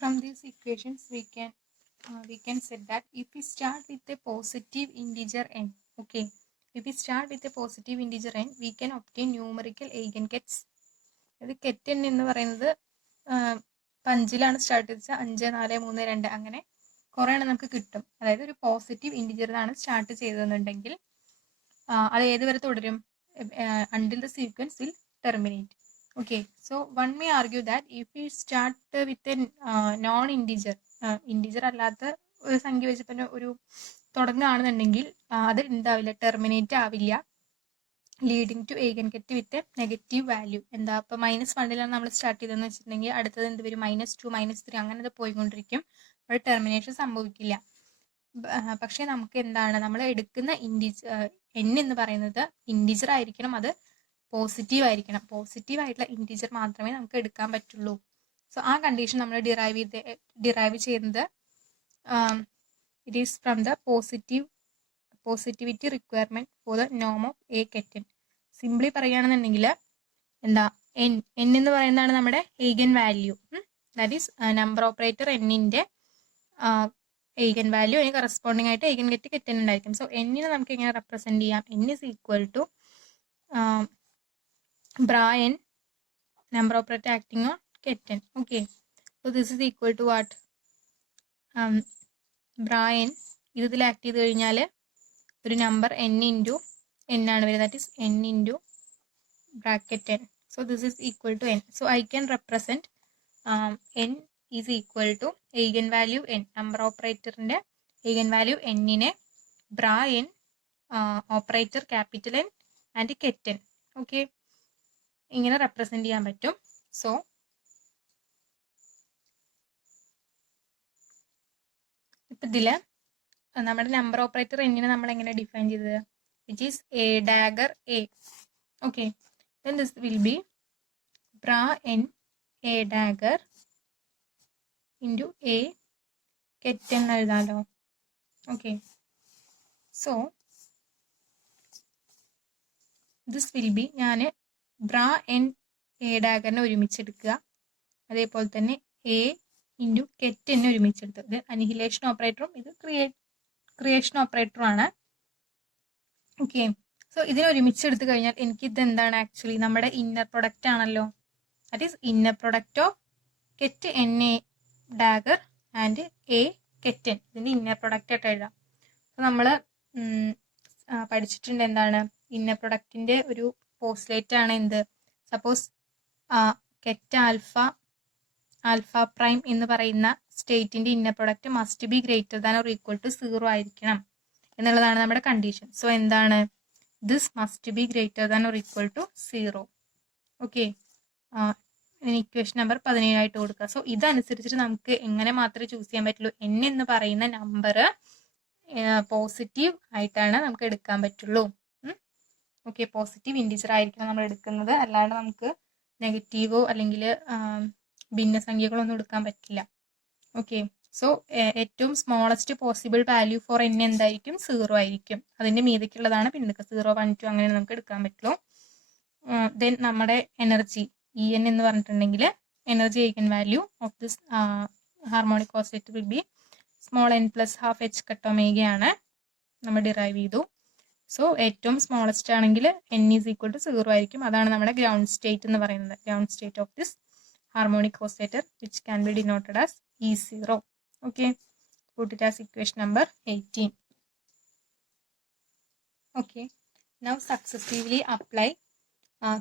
From these equations, we can set that if we start with a positive integer n, okay, if we start with a positive integer n, we can obtain numerical eigengets. ഇത് കെറ്റ് n എന്ന് പറയുന്നത് 5ലാണ് start ചെയ്തത്, 5 4 3 2 അങ്ങനെ കുറേ എണ്ണം നമുക്ക് കിട്ടും. അതായത് ഒരു പോസിറ്റീവ് ഇൻറ്റിജറിലാണ് സ്റ്റാർട്ട് ചെയ്തതെന്നുണ്ടെങ്കിൽ അത് ഏത് വരെ തുടരും? until the sequence will terminate. Okay, so one may argue that if we start with a non-integer, integer അല്ലാത്ത ഒരു സംഖ്യ വെച്ചിട്ട് ഒരു തുടങ്ങുകയാണെന്നുണ്ടെങ്കിൽ അത് എന്താവില്ല, ടെർമിനേറ്റ് ആവില്ല, leading to eigengets with a negative value. എന്താ ഇപ്പൊ -1ലാണ് നമ്മൾ സ്റ്റാർട്ട് ചെയ്തതെന്ന് വെച്ചിട്ടുണ്ടെങ്കിൽ അടുത്തത് എന്ത് വരും? -2 -3 അങ്ങനെ അത് പോയിക്കൊണ്ടിരിക്കും. അവിടെ ടെർമിനേഷൻ സംഭവിക്കില്ല. പക്ഷെ നമുക്ക് എന്താണ്, നമ്മൾ എടുക്കുന്ന n എന്ന് പറയുന്നത് ഇൻറ്റിജർ ആയിരിക്കണം, അത് പോസിറ്റീവ് ആയിരിക്കണം. പോസിറ്റീവ് ആയിട്ടുള്ള ഇൻറ്റിജർ മാത്രമേ നമുക്ക് എടുക്കാൻ പറ്റുള്ളൂ. സോ ആ കണ്ടീഷൻ നമ്മൾ ഡിറൈവ് ചെയ്യുന്നത് it is from the positivity requirement for the നോം ഓഫ് എ കെറ്റൻ. സിംപ്ലി പറയുകയാണെന്നുണ്ടെങ്കിൽ എന്താ, n എന്ന് പറയുന്നതാണ് നമ്മുടെ eigen value. That is number operator എന്നിന്റെ eigen വാല്യൂ, അതിന് കറസ്പോണ്ടിങ് ആയിട്ട് eigengets കെറ്റൻ ഉണ്ടായിരിക്കും. സോ എന്നിനെ നമുക്ക് എങ്ങനെ റെപ്രസെന്റ് ചെയ്യാം? n is equal to bra n, number operator acting on keten. Okay, so this is equal to what? bra n ഇതിൽ act ചെയ്ത് കഴിഞ്ഞാൽ ഒരു നമ്പർ n ഇൻറ്റു n ആണ് വരിക, that is n into bracket n. So this is equal to n. So I can represent n is equal to eigen value n, number ഓപ്പറേറ്ററിന്റെ eigen value n-നെ bra n, operator capital N and ket n. Okay, ഇങ്ങനെ represent ചെയ്യാൻ പറ്റും. So ഇപ്പൊ ഇതില് നമ്മുടെ number operator എന്നിനെ നമ്മൾ എങ്ങനെ ഡിഫൈൻ ചെയ്തത്? Which is a dagger a. Okay, then this will be bra n a dagger into a keten എഴുതാലോ. Okay, so this will be, ഞാൻ ബ്രാ എൻ എ ഡാഗറിനെ ഒരുമിച്ചെടുക്കുക, അതേപോലെ തന്നെ എ ഇൻറ്റു കെറ്റനെ ഒരുമിച്ചെടുത്തത്. ഇത് അനിഹിലേഷൻ ഓപ്പറേറ്ററും ഇത് creation ഓപ്പറേറ്ററും ആണ്. ഓക്കെ, സോ ഇതിനെ ഒരുമിച്ചെടുത്ത് കഴിഞ്ഞാൽ എനിക്ക് ഇത് എന്താണ് ആക്ച്വലി നമ്മുടെ ഇന്നർ പ്രൊഡക്റ്റ് ആണല്ലോ. That is inner product of ket n a dagger and a ket n. ഇതിന്റെ ഇന്നർ പ്രൊഡക്റ്റ് ആയിട്ട് എഴുതാം. അപ്പോൾ നമ്മൾ പഠിച്ചിട്ടുണ്ട് എന്താണ് ഇന്നർ പ്രൊഡക്റ്റിന്റെ ഒരു പോസ്റ്റ്ലേറ്റ് ആണ് എന്ത്? സപ്പോസ് കെറ്റ് ആൽഫ പ്രൈം എന്ന് പറയുന്ന സ്റ്റേറ്റിന്റെ inner product must be greater than or equal to 0 ആയിരിക്കണം എന്നുള്ളതാണ് നമ്മുടെ കണ്ടീഷൻ. സോ എന്താണ്, this must be greater than or equal to 0. Okay, equation number 17 ആയിട്ട് കൊടുക്കുക. സോ ഇതനുസരിച്ചിട്ട് നമുക്ക് എങ്ങനെ മാത്രമേ ചൂസ് ചെയ്യാൻ പറ്റുള്ളൂ? n എന്ന് പറയുന്ന നമ്പർ പോസിറ്റീവ് ആയിട്ടാണ് നമുക്ക് എടുക്കാൻ പറ്റുള്ളൂ. ഓക്കെ, പോസിറ്റീവ് ഇൻറ്റിജർ ആയിരിക്കണം നമ്മൾ എടുക്കുന്നത്, അല്ലാണ്ട് നമുക്ക് നെഗറ്റീവോ അല്ലെങ്കിൽ ഭിന്നസംഖ്യകളൊന്നും എടുക്കാൻ പറ്റില്ല. ഓക്കെ, സോ ഏറ്റവും smallest possible value for n എന്തായിരിക്കും? 0 ആയിരിക്കും. അതിന്റെ മീതയ്ക്കുള്ളതാണ് പിന്നെടുക്കുക. 0 1 2 അങ്ങനെ നമുക്ക് എടുക്കാൻ പറ്റുള്ളൂ. ദെൻ നമ്മുടെ എനർജി En എന്ന് പറഞ്ഞിട്ടുണ്ടെങ്കിൽ energy eigen value of this harmonic oscillator will be small n plus half h cut ഒമേഗയാണ് നമ്മൾ ഡിറൈവ് ചെയ്തു. സോ ഏറ്റവും സ്മോളസ്റ്റ് ആണെങ്കിൽ n ഈസ് ഈക്വൽ ടു 0 ആയിരിക്കും. അതാണ് നമ്മുടെ ഗ്രൗണ്ട് സ്റ്റേറ്റ് എന്ന് പറയുന്നത്. Ground state of this harmonic oscillator which can be denoted as E0. Okay, put it as equation number 18. Okay, now successively apply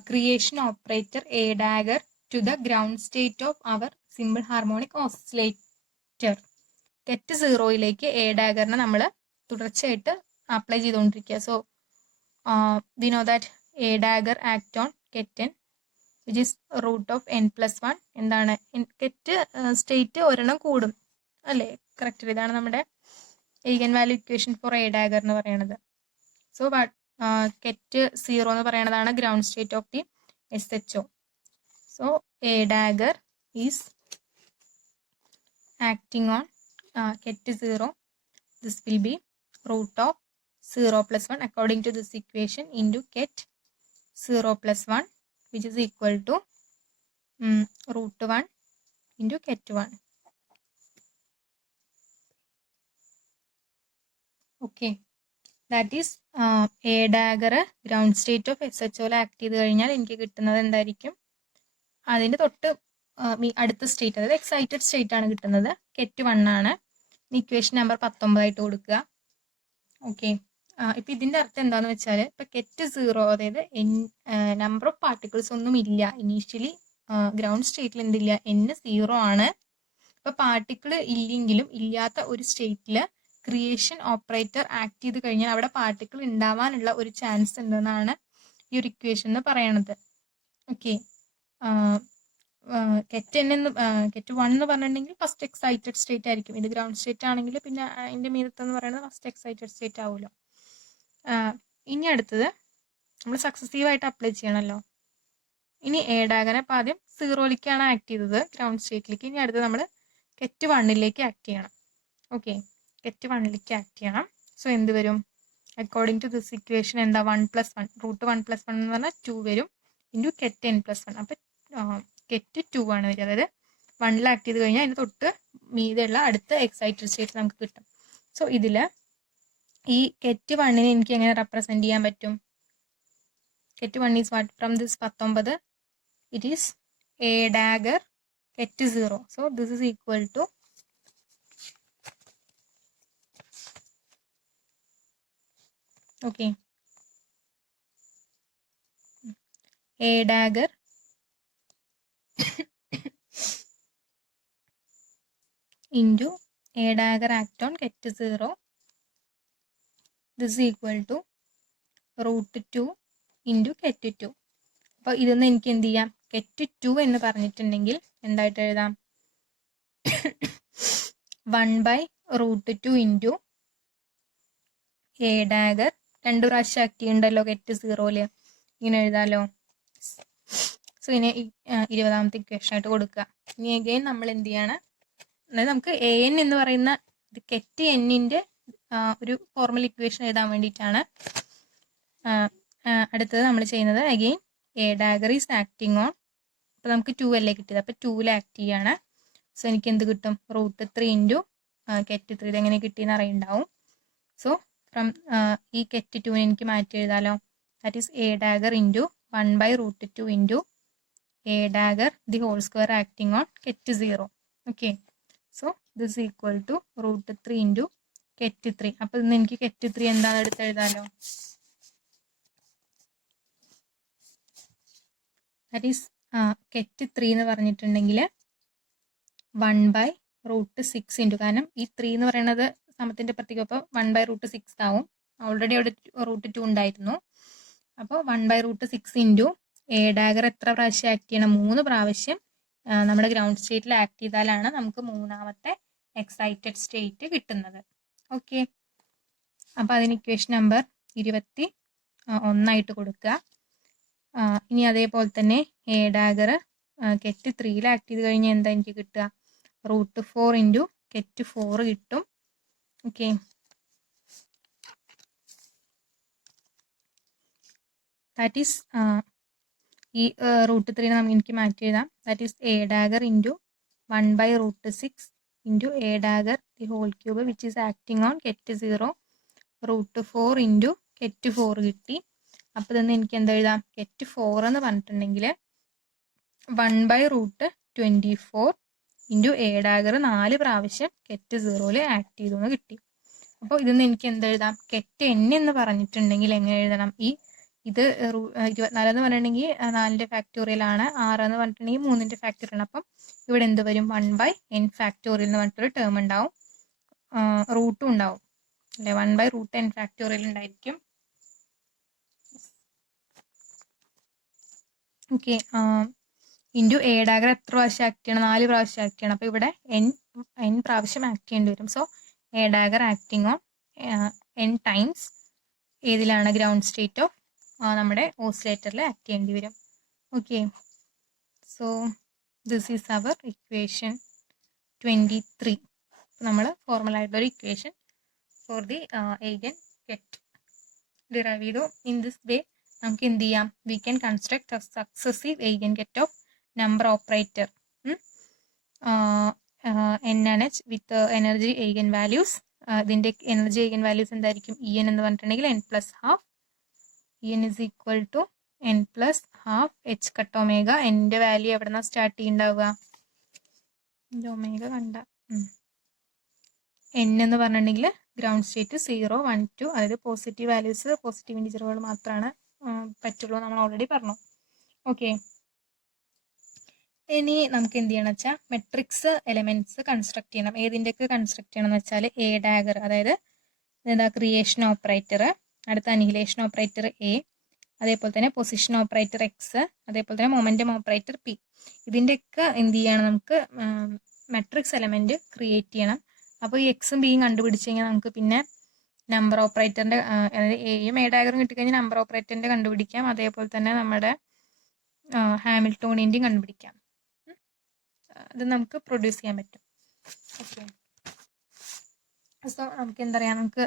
creation operator A dagger to the ground state of our simple harmonic oscillator. Get 0യിലേക്ക് A daggerനെ നമ്മൾ തുടർച്ചയായിട്ട് apply ചെയ്തുകൊണ്ടിരിക്കുക. So we know that A dagger act on keten which is root of n plus 1. എന്താണ്, കെറ്റ് state ഒരെണ്ണം കൂടും അല്ലേ? Correct. ഇതാണ് നമ്മുടെ eigen value equation for a dagger എന്ന് പറയുന്നത്. സോ കെറ്റ് 0 എന്ന് പറയുന്നതാണ് ground state of the SHO. So a dagger is acting on ket 0. This will be root of 0 plus 1 according to this equation into ket 0 plus 1 which is equal to root 1 into ket 1. Okay, that is a dagger ground state of SHO act ചെയ്ത് കഴിഞ്ഞാൽ എനിക്ക് കിട്ടുന്നത് എന്തായിരിക്കും? അതിൻ്റെ തൊട്ട് അടുത്ത state, അതായത് excited state ആണ് കിട്ടുന്നത്. കെറ്റ് 1 ആണ്. ഇക്വേഷൻ നമ്പർ 19 ആയിട്ട് കൊടുക്കുക. ഓക്കെ, ഇപ്പം ഇതിൻ്റെ അർത്ഥം എന്താണെന്ന് വെച്ചാൽ, ഇപ്പം കെറ്റ് 0, അതായത് നമ്പർ ഓഫ് പാർട്ടിക്കിൾസ് ഒന്നും ഇല്ല ഇനീഷ്യലി ഗ്രൗണ്ട് സ്റ്റേറ്റിൽ, എന്തില്ല, n 0 ആണ്. ഇപ്പം പാർട്ടിക്കിൾ ഇല്ലെങ്കിലും ഇല്ലാത്ത ഒരു സ്റ്റേറ്റിൽ ക്രിയേഷൻ ഓപ്പറേറ്റർ ആക്ട് ചെയ്ത് കഴിഞ്ഞാൽ അവിടെ പാർട്ടിക്കിൾ ഉണ്ടാവാനുള്ള ഒരു ചാൻസ് ഉണ്ടെന്നാണ് ഈ ഒരു ഇക്വേഷൻ എന്ന് പറയണത്. ഓക്കെ, കെറ്റ് 1 എന്ന് പറഞ്ഞിട്ടുണ്ടെങ്കിൽ ഫസ്റ്റ് എക്സൈറ്റഡ് സ്റ്റേറ്റ് ആയിരിക്കും. ഇത് ഗ്രൗണ്ട് സ്റ്റേറ്റ് ആണെങ്കിൽ പിന്നെ അതിൻ്റെ മീതത്തെന്ന് പറയുന്നത് ഫസ്റ്റ് എക്സൈറ്റഡ് സ്റ്റേറ്റ് ആവുമല്ലോ. ഇനി അടുത്തത് നമ്മൾ സക്സസീവായിട്ട് അപ്ലൈ ചെയ്യണമല്ലോ. ഇനി എ ഡാഗനെ അപ്പം ആദ്യം 0ലേക്കാണ് ആക്ട് ചെയ്തത്, ഗ്രൗണ്ട് സ്റ്റേറ്റിലേക്ക്. ഇനി അടുത്ത് നമ്മൾ കെറ്റ് 1ലേക്ക് ആക്ട് ചെയ്യണം. ഓക്കെ, കെറ്റ് 1ലേക്ക് ആക്ട് ചെയ്യണം. സോ എന്ത് വരും? അക്കോർഡിംഗ് ടു ദിസ് ഇക്വേഷൻ എന്താ, 1 + 1, റൂട്ട് 1 + 1 എന്ന് പറഞ്ഞാൽ 2 വരും. ഇൻറ്റു കെറ്റ് n + 1, അപ്പം കെറ്റ് 2 ആണ് വരിക. അതായത് 1ൽ ആക്ട് ചെയ്ത് കഴിഞ്ഞാൽ അതിന് തൊട്ട് മീതെയുള്ള അടുത്ത എക്സൈറ്റഡ് സ്റ്റേറ്റ് നമുക്ക് കിട്ടും. സോ ഇതിൽ ഈ കെറ്റ് 1നെ എനിക്ക് എങ്ങനെ റെപ്രസെൻറ്റ് ചെയ്യാൻ പറ്റും? കെറ്റ് 1 is what? From this 19, it is a dagger kett 0. So this is equal to okay, a dagger into a dagger act on kett 0. This is equal to root 2 into kett 2. അപ്പോൾ ഇതൊന്ന് എനിക്ക് എന്ത് ചെയ്യാം? കെറ്റ് 2 എന്ന് പറഞ്ഞിട്ടുണ്ടെങ്കിൽ എന്തായിട്ട് എഴുതാം? 1/√2 ഇൻറ്റു എ ഡാഗർ. 2 പ്രാവശ്യം ആക്ട് ചെയ്യുന്നുണ്ടല്ലോ കെറ്റ് 0ല്, ഇങ്ങനെ എഴുതാമല്ലോ. സോ ഇതിനെ 20ാമത്തെ ഇക്വേഷൻ ആയിട്ട് കൊടുക്കുക. ഇനി അഗെയിൻ നമ്മൾ എന്ത് ചെയ്യാണ്? അതായത് നമുക്ക് an എന്ന് പറയുന്ന കെറ്റ് എന്നിൻ്റെ ഒരു ഫോർമൽ ഇക്വേഷൻ എഴുതാൻ വേണ്ടിയിട്ടാണ്. അടുത്തത് നമ്മൾ ചെയ്യുന്നത് again a dagger is acting on, അപ്പോൾ നമുക്ക് 2 അല്ലേ കിട്ടിയത്, അപ്പോൾ 2ൽ ആക്ട് ചെയ്യാണ്. സോ എനിക്ക് എന്ത് കിട്ടും? √3 ഇൻറ്റു കെറ്റ് 3. ഇതെങ്ങനെ കിട്ടിയെന്ന് അറിയുണ്ടാവും. സോ ഫ്രം ഈ കെറ്റ് 2നെ എനിക്ക് മാറ്റി എഴുതാമല്ലോ. That is a dagger into 1/√2 into a dagger the whole square acting on ket 0. Okay, so this equal to √3 into ket 3. അപ്പോൾ ഇന്ന് എനിക്ക് കെറ്റ് 3 എന്താണെന്ന് എടുത്ത് എഴുതാമല്ലോ. ദാറ്റ് ഈസ് കെറ്റ് 3 എന്ന് പറഞ്ഞിട്ടുണ്ടെങ്കിൽ 1/√6 ഇൻറ്റു, കാരണം ഈ 3 എന്ന് പറയുന്നത് സമത്തിൻ്റെ പ്രത്യേകം, അപ്പോൾ 1/√6 ആവും. ഓൾറെഡി അവിടെ √2 ഉണ്ടായിരുന്നു. അപ്പോൾ 1/√6 ഇൻറ്റു എ ഡാഗർ എത്ര പ്രാവശ്യം ആക്ട് ചെയ്യണം? 3 പ്രാവശ്യം നമ്മുടെ ഗ്രൗണ്ട് സ്റ്റേറ്റിൽ ആക്ട് ചെയ്താലാണ് നമുക്ക് 3ാമത്തെ എക്സൈറ്റഡ് സ്റ്റേറ്റ് കിട്ടുന്നത്. ഓക്കെ, അപ്പോൾ അതിന് ഇക്വേഷൻ നമ്പർ 21 കൊടുക്കുക. ഇനി അതേപോലെ തന്നെ എ ഡാഗർ കെറ്റ് 3ൽ ആക്ട് ചെയ്ത് കഴിഞ്ഞാൽ എന്താ എനിക്ക് കിട്ടുക? √4 ഇൻറ്റു കെറ്റ് 4 കിട്ടും. ഓക്കെ, ദാറ്റ് ഈസ് ഈ √3 നമുക്ക് എനിക്ക് മാറ്റി എഴുതാം. That is a dagger into 1/√6 into a dagger the whole cube which is acting on ket 0 √4 into ket 4 കിട്ടി. അപ്പോൾ ഇതൊന്ന് എനിക്ക് എന്താ എഴുതാം? കെറ്റ് 4 എന്ന് പറഞ്ഞിട്ടുണ്ടെങ്കിൽ 1/√24 ഇൻറ്റു എ ഡാഗർ 4 പ്രാവശ്യം കെറ്റ് 0ൽ ആക്ട് ചെയ്തു എന്ന് കിട്ടി. അപ്പോൾ ഇതൊന്ന് എനിക്ക് എന്താ എഴുതാം? കെറ്റ് n എന്ന് പറഞ്ഞിട്ടുണ്ടെങ്കിൽ എങ്ങനെ എഴുതണം? ഇത് 24 എന്ന് പറഞ്ഞിട്ടുണ്ടെങ്കിൽ 4ന്റെ ഫാക്ടോറിയൽ ആണ്, 6 എന്ന് പറഞ്ഞിട്ടുണ്ടെങ്കിൽ 3ന്റെ ഫാക്ടോറിയൽ ആണ്. അപ്പം ഇവിടെ എന്ത് വരും? 1/n ഫാക്ടോറിയൽ എന്ന് പറഞ്ഞിട്ടൊരു ടേം ഉണ്ടാവും, റൂട്ടും ഉണ്ടാവും അല്ലേ? 1/√n ഫാക്ടോറിയൽ ഉണ്ടായിരിക്കും. ഓക്കെ, ഇൻറ്റു എ ഡാഗർ എത്ര പ്രാവശ്യം ആക്ട് ചെയ്യണം? 4 പ്രാവശ്യം ആക്ട് ചെയ്യണം. അപ്പോൾ ഇവിടെ n പ്രാവശ്യം ആക്ട് ചെയ്യേണ്ടി വരും. So a dagger acting on n times ഏതിലാണ്? ഗ്രൗണ്ട് സ്റ്റേറ്റ് ഓഫ് നമ്മുടെ ഓസിലേറ്ററിൽ ആക്ട് ചെയ്യേണ്ടി വരും. Okay, so this is our equation 23. നമ്മൾ ഫോർമൽ ആയിട്ടുള്ളൊരു equation for the eigen ket derive ചെയ്തു. ഇൻ ദിസ് വേ നമുക്ക് എന്ത് ചെയ്യാം? We can construct a successive eigen ket of number operator NaN with energy eigen values ഇതിൻ്റെ energy eigen values എന്തായിരിക്കും? E n എന്ന് പറഞ്ഞിട്ടുണ്ടെങ്കിൽ n plus half, E n is equal to n plus half h cut omega. എൻ്റെ value എവിടെ നിന്നാണ് start ചെയ്യുന്നുണ്ടാവുക? Omega കണ്ട n എന്ന് പറഞ്ഞിട്ടുണ്ടെങ്കിൽ ഗ്രൗണ്ട് സ്റ്റേറ്റ് 0, 1, 2, അതായത് പോസിറ്റീവ് വാല്യൂസ്, പോസിറ്റീവ് ഇൻഡിജറുകൾ മാത്രമാണ് പറ്റുള്ളൂ, നമ്മൾ ഓൾറെഡി പറഞ്ഞു. ഓക്കെ, ഇനി നമുക്ക് എന്ത് ചെയ്യണം വെച്ചാൽ മെട്രിക്സ് എലമെന്റ്സ് കൺസ്ട്രക്ട് ചെയ്യണം. ഏതിൻ്റെയൊക്കെ കൺസ്ട്രക്ട് ചെയ്യണം എന്ന് വെച്ചാൽ എ ഡാഗർ, അതായത് എന്താ ക്രിയേഷൻ ഓപ്പറേറ്റർ, അടുത്ത അനിഹിലേഷൻ ഓപ്പറേറ്റർ എ, അതേപോലെ തന്നെ പൊസിഷൻ ഓപ്പറേറ്റർ എക്സ്, അതേപോലെ തന്നെ മൊമെന്റം ഓപ്പറേറ്റർ പി. ഇതിൻ്റെയൊക്കെ എന്ത് ചെയ്യണം? നമുക്ക് മെട്രിക്സ് എലമെന്റ് ക്രിയേറ്റ് ചെയ്യണം. അപ്പോൾ ഈ എക്സും ബിയും കണ്ടുപിടിച്ച് കഴിഞ്ഞാൽ നമുക്ക് പിന്നെ നമ്പർ ഓപ്പറേറ്ററിന്റെ, അതായത് എയും എ ഡാഗറും കിട്ടിക്കഴിഞ്ഞാൽ നമ്പർ ഓപ്പറേറ്ററിന്റെ കണ്ടുപിടിക്കാം, അതേപോലെ തന്നെ നമ്മുടെ ഹാമിൽട്ടോണിയന്റെയും കണ്ടുപിടിക്കാം. അത് നമുക്ക് പ്രൊഡ്യൂസ് ചെയ്യാൻ പറ്റും. ഓക്കെ, സോ നമുക്ക് എന്താ പറയുക, നമുക്ക്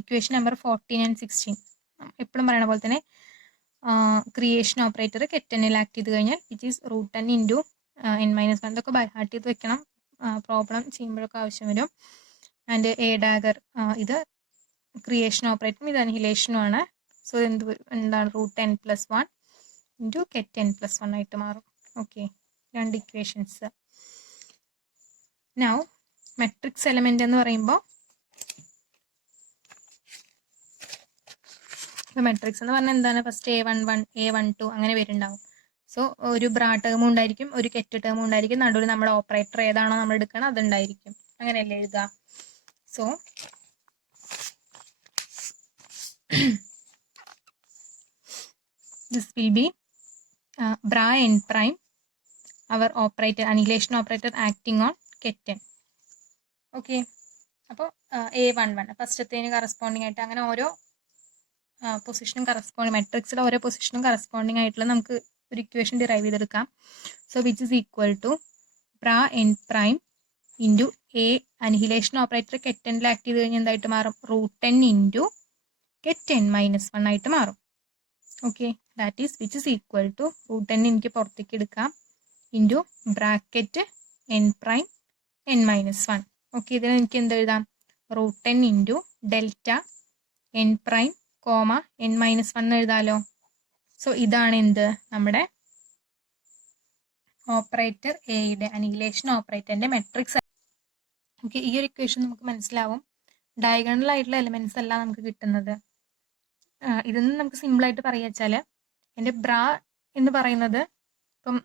ഇക്വേഷൻ നമ്പർ 14 and 16 എപ്പോഴും പറയുന്ന പോലെ തന്നെ ക്രിയേഷൻ ഓപ്പറേറ്റർ കെറ്റനിൽ ആക്ട് ചെയ്ത് കഴിഞ്ഞാൽ വിച്ച് ഈസ് √10 ഇൻറ്റു n-1. ഇതൊക്കെ ബൈ ഹാർട്ട് ചെയ്ത് വെക്കണം, പ്രോബ്ലം ചെയ്യുമ്പോഴൊക്കെ ആവശ്യം വരും. ആൻഡ് എ ഡാഗർ ഇത് ക്രിയേഷൻ ഓപ്പറേറ്ററും ഇത് അനിഹിലേഷനും ആണ്. സോ എന്താണ് √10 + 1 ഇൻറ്റു കെറ്റൻ + 1 ആയിട്ട് മാറും. ഓക്കെ, രണ്ട് ഇക്വേഷൻസ്. നൗ മെട്രിക്സ് എലമെന്റ് എന്ന് പറയുമ്പോൾ മെട്രിക്സ് എന്ന് പറഞ്ഞാൽ എന്താണ്? ഫസ്റ്റ് A11, A12 അങ്ങനെ വരുന്നുണ്ടാവും. സോ ഒരു ബ്രാ ടേമും ഉണ്ടായിരിക്കും, ഒരു കെറ്റ് ടേമും ഉണ്ടായിരിക്കും, നടുവിൽ നമ്മുടെ ഓപ്പറേറ്റർ ഏതാണോ നമ്മൾ എടുക്കണം അതുണ്ടായിരിക്കും. അങ്ങനെയല്ലേ എഴുതുക? So this will be bra n prime, our operator, annihilation operator acting on keten. Okay, അപ്പോൾ A11 ഫസ്റ്റത്തേന് കറസ്പോണ്ടിങ് ആയിട്ട് അങ്ങനെ ഓരോ പൊസിഷനും കറസ്പോണ്ടിങ്, മെട്രിക്സിലെ ഓരോ പൊസിഷനും കറസ്പോണ്ടിങ് ആയിട്ടുള്ള നമുക്ക് ഒരു ഇക്വേഷൻ ഡിറൈവ് ചെയ്തെടുക്കാം. So which is equal to bra n prime into a annihilation operator കെറ്റനിൽ ആക്ട് ചെയ്ത് കഴിഞ്ഞാൽ എന്തായിട്ട് മാറും? √10 ഇൻറ്റു കെറ്റൻ -1 ആയിട്ട് മാറും. Okay, that is which is equal to √10 എനിക്ക് പുറത്തേക്ക് എടുക്കാം into bracket n prime n-1. Okay, ഇതിന് എനിക്ക് എന്ത് എഴുതാം? √10 into delta n prime comma n-1 എഴുതാലോ. സോ ഇതാണ് എന്ത്? നമ്മുടെ ഓപ്പറേറ്റർ എയുടെ അനിഹിലേഷൻ ഓപ്പറേറ്ററിന്റെ മെട്രിക്സ്. ഓക്കെ, ഈ ഒരു ഇക്വേഷൻ നമുക്ക് മനസ്സിലാവും. ഡയഗണൽ ആയിട്ടുള്ള എലിമെന്റ്സ് അല്ല നമുക്ക് കിട്ടുന്നത്. ഇതൊന്നും നമുക്ക് സിമ്പിൾ ആയിട്ട് പറയുക വെച്ചാൽ എൻ്റെ ബ്രാ എന്ന് പറയുന്നത് ഇപ്പം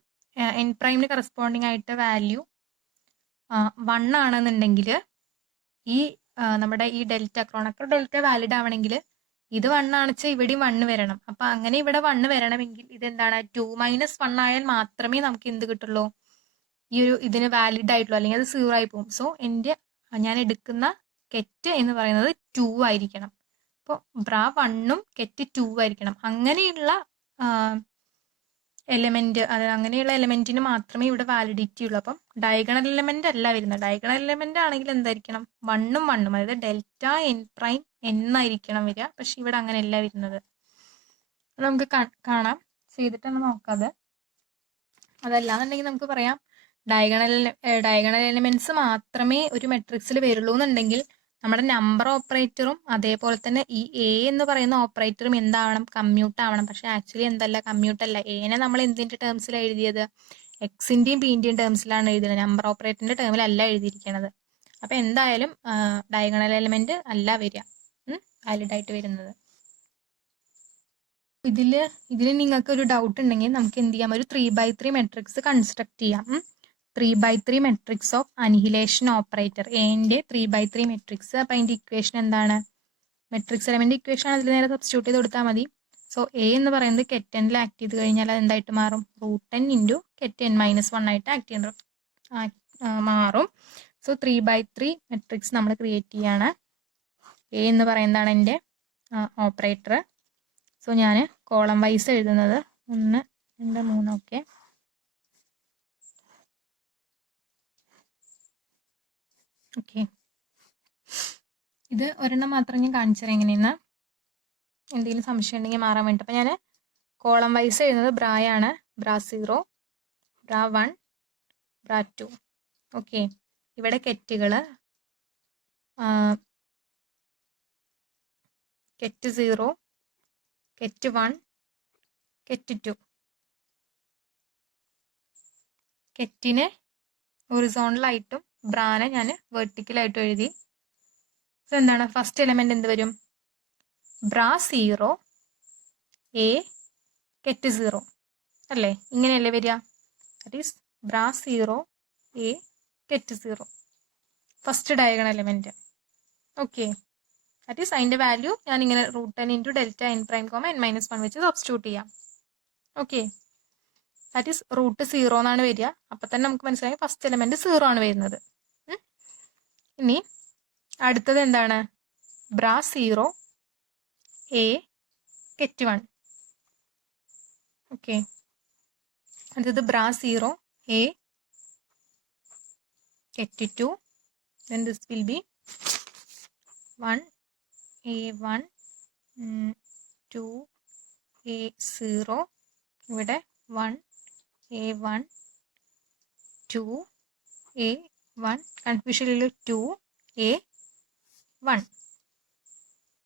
n പ്രൈമിന് കറസ്പോണ്ടിങ് ആയിട്ട് വാല്യൂ 1 ആണെന്നുണ്ടെങ്കിൽ ഈ നമ്മുടെ ഈ ഡെൽറ്റ ക്രോണക്കർ ഡെൽറ്റ വാലിഡ് ആവണമെങ്കിൽ ഇത് 1 ആണെച്ചാൽ ഇവിടെയും 1 വരണം. അപ്പൊ അങ്ങനെ ഇവിടെ 1 വരണമെങ്കിൽ ഇതെന്താണ്? 2 - 1 ആയാൽ മാത്രമേ നമുക്ക് എന്ത് കിട്ടുള്ളൂ? ഈ ഒരു ഇതിന് വാലിഡ് ആയിട്ടുള്ളൂ, അല്ലെങ്കിൽ അത് 0 ആയി പോകും. സോ ഞാൻ എടുക്കുന്ന കെറ്റ് എന്ന് പറയുന്നത് 2 ആയിരിക്കണം. അപ്പോൾ ബ്രാ 1ഉം കെറ്റ് 2 ആയിരിക്കണം. അങ്ങനെയുള്ള എലമെന്റ്, അങ്ങനെയുള്ള എലമെന്റിന് മാത്രമേ ഇവിടെ വാലിഡിറ്റി ഉള്ളൂ. അപ്പം ഡയഗണൽ എലമെന്റ് അല്ല വരുന്നത്. ഡയഗണൽ എലമെന്റ് ആണെങ്കിൽ എന്തായിരിക്കണം? 1ഉം 1ഉം, അതായത് ഡെൽറ്റ n പ്രൈം എന്നായിരിക്കണം വരിക. പക്ഷെ ഇവിടെ അങ്ങനെയല്ല വരുന്നത്. നമുക്ക് കാണാം, ചെയ്തിട്ടാണ് നോക്കാതെ. അതല്ലാന്നുണ്ടെങ്കിൽ നമുക്ക് പറയാം ഡയഗണൽ എലമെന്റ്സ് മാത്രമേ ഒരു മെട്രിക്സിൽ വരുള്ളൂ എന്നുണ്ടെങ്കിൽ നമ്മുടെ നമ്പർ ഓപ്പറേറ്ററും അതേപോലെ തന്നെ ഈ എ എന്ന് പറയുന്ന ഓപ്പറേറ്ററും എന്താവണം? കമ്മ്യൂട്ട് ആവണം. പക്ഷെ ആക്ച്വലി എന്തല്ല? കമ്മ്യൂട്ട് അല്ല. എനെ നമ്മൾ എന്തിന്റെ ടേംസിലാണ് എഴുതിയത്? എക്സിന്റെയും ബിന്റെയും ടേംസിലാണ് എഴുതിയത്, നമ്പർ ഓപ്പറേറ്ററിന്റെ ടേമിലല്ല എഴുതിയിരിക്കുന്നത്. അപ്പൊ എന്തായാലും ഡയഗണൽ എലമെന്റ് അല്ല വരിക, വാലിഡ് ആയിട്ട് വരുന്നത്. ഇതില് നിങ്ങൾക്ക് ഒരു ഡൗട്ട് ഉണ്ടെങ്കിൽ നമുക്ക് എന്ത് ചെയ്യാം? ഒരു 3x3 മെട്രിക്സ് കൺസ്ട്രക്ട് ചെയ്യാം. 3x3 matrix of annihilation operator എന്റെ 3x3 മെട്രിക്സ്. അപ്പൊ അതിന്റെ ഇക്വേഷൻ എന്താണ്? മെട്രിക്സ് എലമെന്റ് ഇക്വേഷൻ അതിൽ നേരെ സബ്സ്റ്റിറ്റ്യൂട്ട് ചെയ്ത് കൊടുത്താൽ മതി. സോ എ എന്ന് പറയുന്നത് കെറ്റനിൽ ആക്ട് ചെയ്ത് കഴിഞ്ഞാൽ അത് എന്തായിട്ട് മാറും? √10 ഇൻറ്റു കെറ്റൻ -1 ആയിട്ട് ആക്ട് ചെയ്യുന്ന മാറും. സോ 3x3 മെട്രിക്സ് നമ്മൾ ക്രിയേറ്റ് ചെയ്യാണ്. എ എന്ന് പറയുന്നതാണ് എൻ്റെ ഓപ്പറേറ്റർ. സോ ഞാൻ കോളം വൈസ് എഴുതുന്നത് 1, 2, 3. ഓക്കെ, ഓക്കെ, ഇത് ഒരെണ്ണം മാത്രം ഞാൻ കാണിച്ചു തരാം എങ്ങനെയെന്ന്, എന്തെങ്കിലും സംശയം ഉണ്ടെങ്കിൽ മാറാൻ വേണ്ടി. അപ്പം ഞാൻ കോളം വൈസ് എഴുതുന്നത് ബ്രായാണ്. ബ്രാ 0, ബ്രാ 1, ബ്രാ 2. ഓക്കെ, ഇവിടെ കെറ്റുകൾ കെറ്റ് 0, കെറ്റ് 1, കെറ്റ് 2. കെറ്റിനെ ഹൊറിസോണ്ടലായിട്ടും ബ്രാനെ ഞാൻ വെർട്ടിക്കലായിട്ടും എഴുതി. സോ എന്താണ് ഫസ്റ്റ് എലമെന്റ് എന്ത് വരും? ബ്രാ 0 എ കെറ്റ് 0 അല്ലേ? ഇങ്ങനെയല്ലേ വരിക? That is bra 0 a ket 0 first diagonal element. Okay, that is അതിന്റെ വാല്യൂ ഞാൻ ഇങ്ങനെ √10 into delta n prime comma n-1 വെച്ച് സബ്സ്റ്റിറ്റ്യൂട്ട് ചെയ്യാം. ഓക്കെ, ദാറ്റ് ഈസ് √0 എന്നാണ് വരിക. അപ്പൊ തന്നെ നമുക്ക് മനസ്സിലായി ഫസ്റ്റ് എലമെന്റ് 0 ആണ് വരുന്നത്. ഇനി അടുത്തത് എന്താണ്? ബ്രാ 0 എ കെറ്റ് 1. ഓക്കെ, അടുത്തത് ബ്രാ 0 a കെറ്റ് 2. then this will be 1 a1 2 a0. ഇവിടെ 1 a1 2 a1 കൺഫ്യൂഷനിൽ 2 a1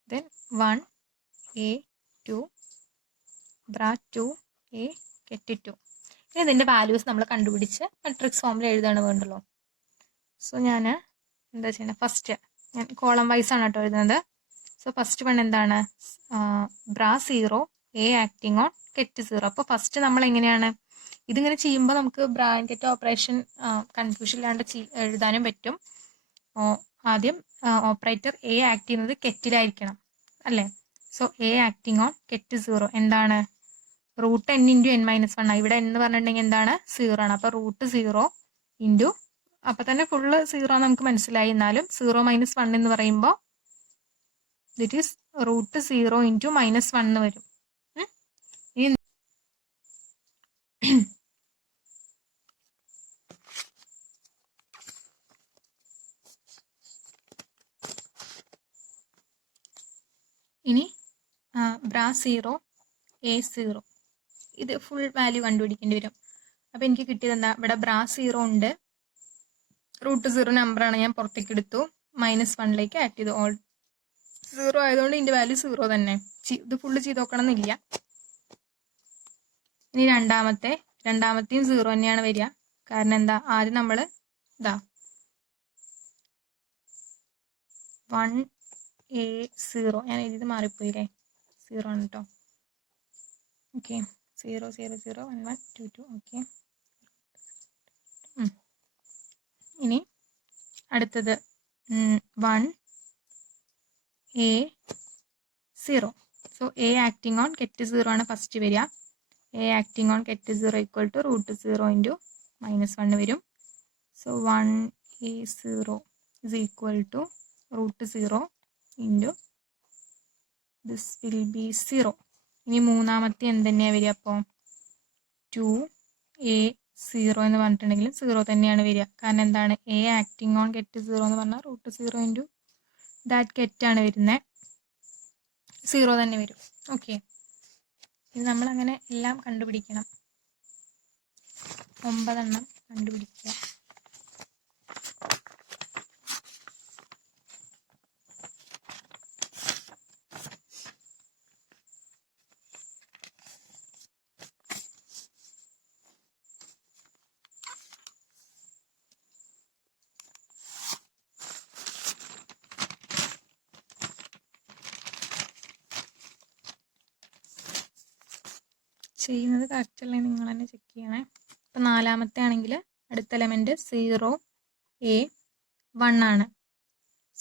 then 1 a2 bra 2 a കെറ്റ് 2. ഇനി ഇതിന്റെ വാല്യൂസ് നമ്മൾ കണ്ടുപിടിച്ച് മെട്രിക്സ് ഫോമിൽ എഴുതാണ് വേണ്ടല്ലോ. സോ ഞാൻ എന്താ ചെയ്യണത്? ഫസ്റ്റ് ഞാൻ കോളം വൈസ് ആണ് കേട്ടോ എഴുതുന്നത്. സോ ഫസ്റ്റ് വൺ എന്താണ്? ബ്രാ 0 എ ആക്ടിങ് ഓൺ കെറ്റ് 0. അപ്പോൾ ഫസ്റ്റ് നമ്മൾ എങ്ങനെയാണ് ഇതിങ്ങനെ ചെയ്യുമ്പോൾ നമുക്ക് ബ്രാക്കറ്റ് ഓപ്പറേഷൻ കൺഫ്യൂഷൻ ഇല്ലാണ്ട് എഴുതാനും പറ്റും. ആദ്യം ഓപ്പറേറ്റർ എ ആക്ട് ചെയ്യുന്നത് കെറ്റിലായിരിക്കണം അല്ലേ? So a acting on ket 0 എന്താണ്? √10 ഇൻറ്റു n-1. ഇവിടെ എന്ന് പറഞ്ഞിട്ടുണ്ടെങ്കിൽ എന്താണ്? 0 ആണ്. അപ്പോൾ √0 ഇൻറ്റു അപ്പൊ തന്നെ ഫുള്ള് 0 നമുക്ക് മനസ്സിലായി. എന്നാലും 0 - 1 എന്ന് പറയുമ്പോൾ ദിറ്റ് ഈസ് √0 ഇൻറ്റു -1 എന്ന് വരും. ഇനി ബ്രാ 0 a0 ഇത് ഫുൾ വാല്യൂ കണ്ടുപിടിക്കേണ്ടി വരും. അപ്പൊ എനിക്ക് കിട്ടിയത് എന്താ? ഇവിടെ ബ്രാ 0 ഉണ്ട്, √0 നമ്പറാണ് ഞാൻ പുറത്തേക്ക് എടുത്തു, -1ലേക്ക് ആക്ട് ചെയ്തു. ഓൾ 0 ആയതുകൊണ്ട് ഇതിന്റെ വാല്യൂ 0 തന്നെ. ഇത് ഫുള്ള് ചെയ്ത് നോക്കണം എന്നില്ല. ഇനി രണ്ടാമത്തെയും 0 തന്നെയാണ് വരിക. കാരണം എന്താ? ആദ്യം നമ്മൾ ഇതാ 1 a0 ഞാൻ എഴുതിയത് മാറിപ്പോയില്ലേ? 0 ആണ് കേട്ടോ. ഓക്കെ, 0 0 0 1 1 2 2. ഓക്കെ, ഇനി അടുത്തത് 1 a0. So a acting on ket 0 ആണ് ഫസ്റ്റ് വരിക. A acting on ket 0 equal to √0 into -1 വരും. So 1 a0 is equal to √0 into this will be 0. ഇനി മൂന്നാമത്തെ എന്ത് തന്നെയാണ് വരിക? അപ്പോൾ 2 a0 എന്ന് പറഞ്ഞിട്ടുണ്ടെങ്കിൽ 0 തന്നെയാണ് വരിക. കാരണം എന്താണ്? എ ആക്ടിങ് ഓൺ കെറ്റ് 0 എന്ന് പറഞ്ഞാൽ √0 ഇൻറ്റു ദാറ്റ് കെറ്റ് ആണ് വരുന്നത്. 0 തന്നെ വരും. ഓക്കെ, ഇത് നമ്മൾ അങ്ങനെ എല്ലാം കണ്ടുപിടിക്കണം. 9 എണ്ണം കണ്ടുപിടിക്കുക. ചെയ്യുന്നത് കറക്റ്റ് അല്ലേ നിങ്ങൾ തന്നെ ചെക്ക് ചെയ്യണേ. ഇപ്പം നാലാമത്തെ ആണെങ്കിൽ അടുത്ത എലമെന്റ് 0 a1 ആണ്.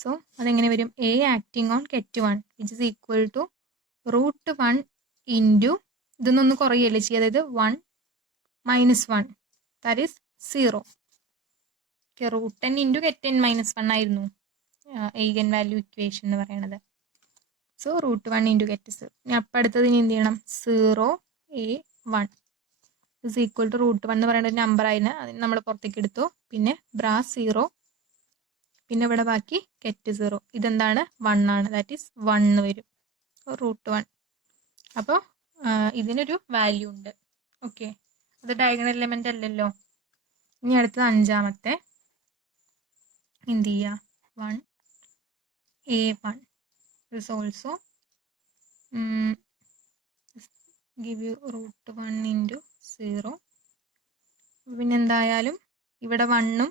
സോ അതെങ്ങനെ വരും? A acting on ket 1 which is equal to √1 into ഇതൊന്നൊന്ന് കുറയല്ലേ ചെയ്യുക, അതായത് 1 - 1 that is 0. Okay, √10 into ket n-1 ആയിരുന്നു eigen വാല്യൂ ഇക്വേഷൻ എന്ന് പറയുന്നത്. So √1 into ket 0. ഇനി അപ്പം അടുത്തത് ഇനി എന്ത് ചെയ്യണം? 0 a1 ഇസ് ഈക്വൽ ടു √1 എന്ന് പറയുന്ന ഒരു നമ്പർ ആയിരുന്നു, അതിന് നമ്മൾ പുറത്തേക്ക് എടുത്തു. പിന്നെ ബ്രാ 0, പിന്നെ ഇവിടെ ബാക്കി കെറ്റ് 0. ഇതെന്താണ്? 1 ആണ്. ദാറ്റ് ഈസ് 1 എന്ന് വരും, √1. അപ്പോൾ ഇതിനൊരു വാല്യൂ ഉണ്ട്. ഓക്കെ, അത് ഡയഗണൽ എലമെന്റ് അല്ലല്ലോ. ഇനി അടുത്തത് അഞ്ചാമത്തെ എന്ത് ചെയ്യുക? 1 a1 is also give you √1 into 0. പിന്നെ എന്തായാലും ഇവിടെ 1ഉം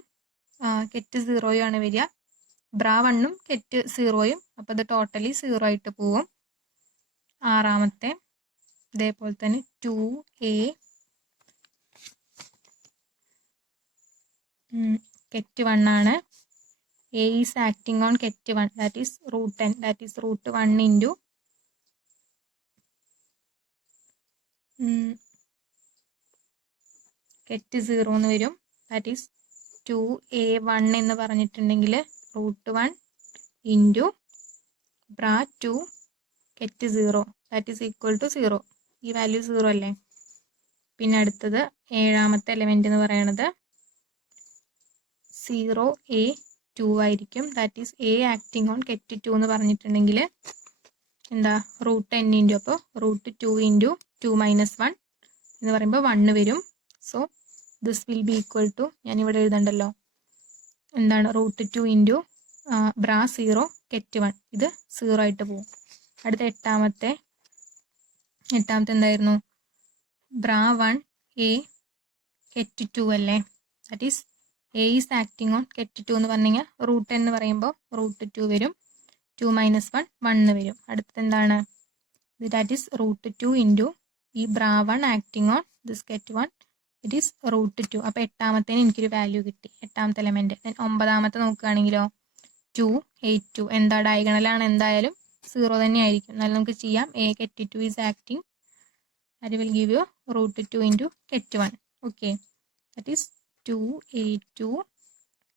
കെറ്റ് 0യും ആണ് വരിക. ബ്രാ 1ഉം കെറ്റ് 0യും. അപ്പോൾ ഇത് ടോട്ടലി 0 ആയിട്ട് പോവും. ആറാമത്തെ ഇതേപോലെ തന്നെ 2a കെറ്റ് 1 ആണ്. a is acting on ket 1, that is √10, that is √1 into ket 0 എന്ന് വരും. ദാറ്റ് ഈസ് 2a1 എന്ന് പറഞ്ഞിട്ടുണ്ടെങ്കിൽ √1 into bra 2 ket 0, that is equal to 0. ഈ വാല്യൂ 0 അല്ലേ. പിന്നെ അടുത്തത് ഏഴാമത്തെ എലിമെന്റ് എന്ന് പറയുന്നത് 0a2 ആയിരിക്കും. That is a acting on കെറ്റ് 2 എന്ന് പറഞ്ഞിട്ടുണ്ടെങ്കിൽ എന്താ √10 ഇൻറ്റു, അപ്പോൾ √2 ഇൻറ്റു 2 - 1 എന്ന് പറയുമ്പോൾ 1 വരും. So this will be equal to, ഞാനിവിടെ എഴുതണ്ടല്ലോ, എന്താണ് √2 ഇൻറ്റു ബ്രാ 0 കെറ്റ് 1, ഇത് 0 ആയിട്ട് പോകും. അടുത്ത എട്ടാമത്തെ എന്തായിരുന്നു, ബ്രാ 1a കെറ്റ് 2 അല്ലേ. That is a is acting on കെറ്റ് 2 എന്ന് പറഞ്ഞു കഴിഞ്ഞാൽ √10 എന്ന് പറയുമ്പോൾ √2 വരും. 2 - 1 1 വരും. അടുത്തത് എന്താണ്, ദാറ്റ് ഈസ് √2 ഇൻറ്റു ഈ bra 1 acting on this ket 1, it is √2. അപ്പോൾ എട്ടാമത്തേന് എനിക്കൊരു വാല്യൂ കിട്ടി, എട്ടാമത്തെ എലമെന്റ്. ഒമ്പതാമത്തെ നോക്കുകയാണെങ്കിലോ 2a2, എന്താ ഡയഗണലാണ്, എന്തായാലും 0 തന്നെ ആയിരിക്കും. എന്നാലും നമുക്ക് ചെയ്യാം. a കെറ്റ് 2 is acting, that will give you √2 into ket 1. Okay, that is 2a2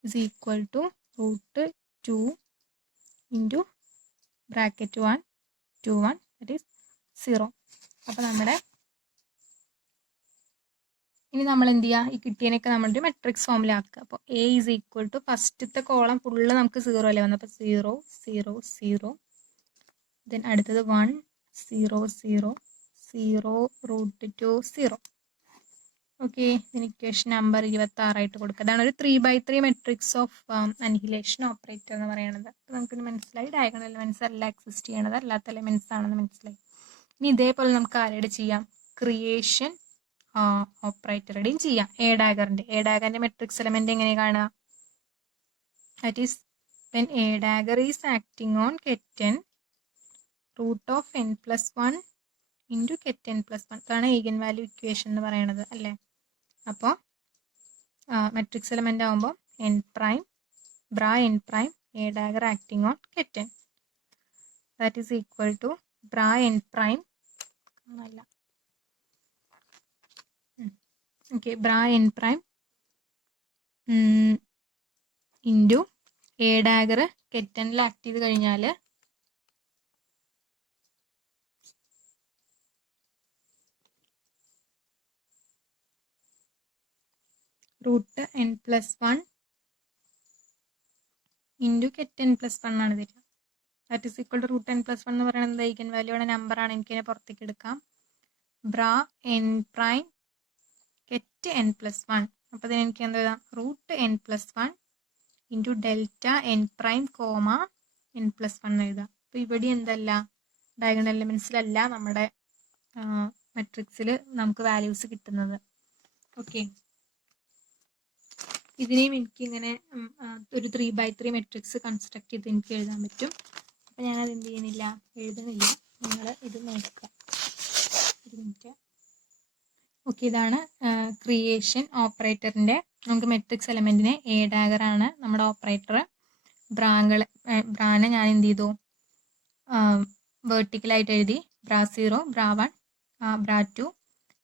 is equal to √2 into bracket 1 2 1, that is 0. അപ്പോൾ നമ്മുടെ ഇനി നമ്മൾ എന്ത് ചെയ്യുക, ഈ കിട്ടിയതിനൊക്കെ നമ്മളൊരു മെട്രിക്സ് ഫോമിലാക്കുക. അപ്പോൾ a is equal to ഫസ്റ്റത്തെ കോളം ഫുള്ള് നമുക്ക് 0 അല്ലേ വന്നത്, അപ്പോൾ 0 0 0, ദെൻ അടുത്തത് 1 0 0 0 √2 0. ഓക്കെ, ഇതിന് ഇക്വേഷൻ നമ്പർ 26 ആയിട്ട് കൊടുക്കുക. അതാണ് ഒരു 3x3 matrix of annihilation operator എന്ന് പറയുന്നത്. അപ്പോൾ നമുക്കിത് മനസ്സിലായി, ഡയഗണൽ എലിമെന്റ്സ് അല്ല എക്സിസ്റ്റ് ചെയ്യണത്, അല്ലാത്ത എലിമെന്റ്സ് ആണെന്ന് മനസ്സിലായി. ഇനി ഇതേപോലെ നമുക്ക് ആരുടെ ചെയ്യാം, ക്രിയേഷൻ ഓപ്പറേറ്ററുടെയും ചെയ്യാം. എ ഡാഗറിന്റെ മെട്രിക്സ് എലിമെന്റ് എങ്ങനെ കാണുക, that is when a dagger is acting on ket n, √n+1 into ket n+1. അതാണ് ഈഗൻ വാല്യൂ ഇക്വേഷൻ എന്ന് പറയുന്നത് അല്ലേ. അപ്പോൾ മെട്രിക്സ് എലമെന്റ് ആകുമ്പോൾ n prime bra n prime a dagger acting on ket n, that is equal to bra n prime അല്ല okay bra n prime into a dagger ket n act ചെയ്ത് കഴിഞ്ഞാൽ √n+1 into ket n+1 ആണ് തരിക. That is equal to √n+1 എന്ന് പറയുന്നത് eigen വാല്യൂയുടെ നമ്പറാണ്. എനിക്കതിനെ പുറത്തേക്ക് എടുക്കാം. ബ്രാ n പ്രൈം ket n+1, അപ്പോൾ ഇതിന് എനിക്ക് എന്താ എഴുതാം, √n+1 into delta n prime comma n+1 എഴുതാം. അപ്പോൾ ഇവിടെ എന്തല്ല, ഡയഗണൽ എലിമെന്റ്സിലല്ല നമ്മുടെ മെട്രിക്സിൽ നമുക്ക് വാല്യൂസ് കിട്ടുന്നത്. ഓക്കെ, ഇതിനെയും എനിക്ക് ഇങ്ങനെ ഒരു 3x3 മെട്രിക്സ് കൺസ്ട്രക്ട് ചെയ്ത് എനിക്ക് എഴുതാൻ പറ്റും. അപ്പം ഞാനത് എന്ത് ചെയ്യുന്നില്ല, എഴുതുന്നില്ല, നിങ്ങൾ ഇത് നോക്കുക. ഒരു മിനിറ്റ്. ഓക്കെ, ഇതാണ് ക്രിയേഷൻ ഓപ്പറേറ്ററിൻ്റെ. നമുക്ക് മെട്രിക്സ് എലമെന്റിനെ എ ഡാഗർ ആണ് നമ്മുടെ ഓപ്പറേറ്റർ. ബ്രാനെ ഞാൻ എന്ത് ചെയ്തു, വെർട്ടിക്കലായിട്ട് എഴുതി, ബ്രാ 0 ബ്രാ 1 ബ്രാ 2,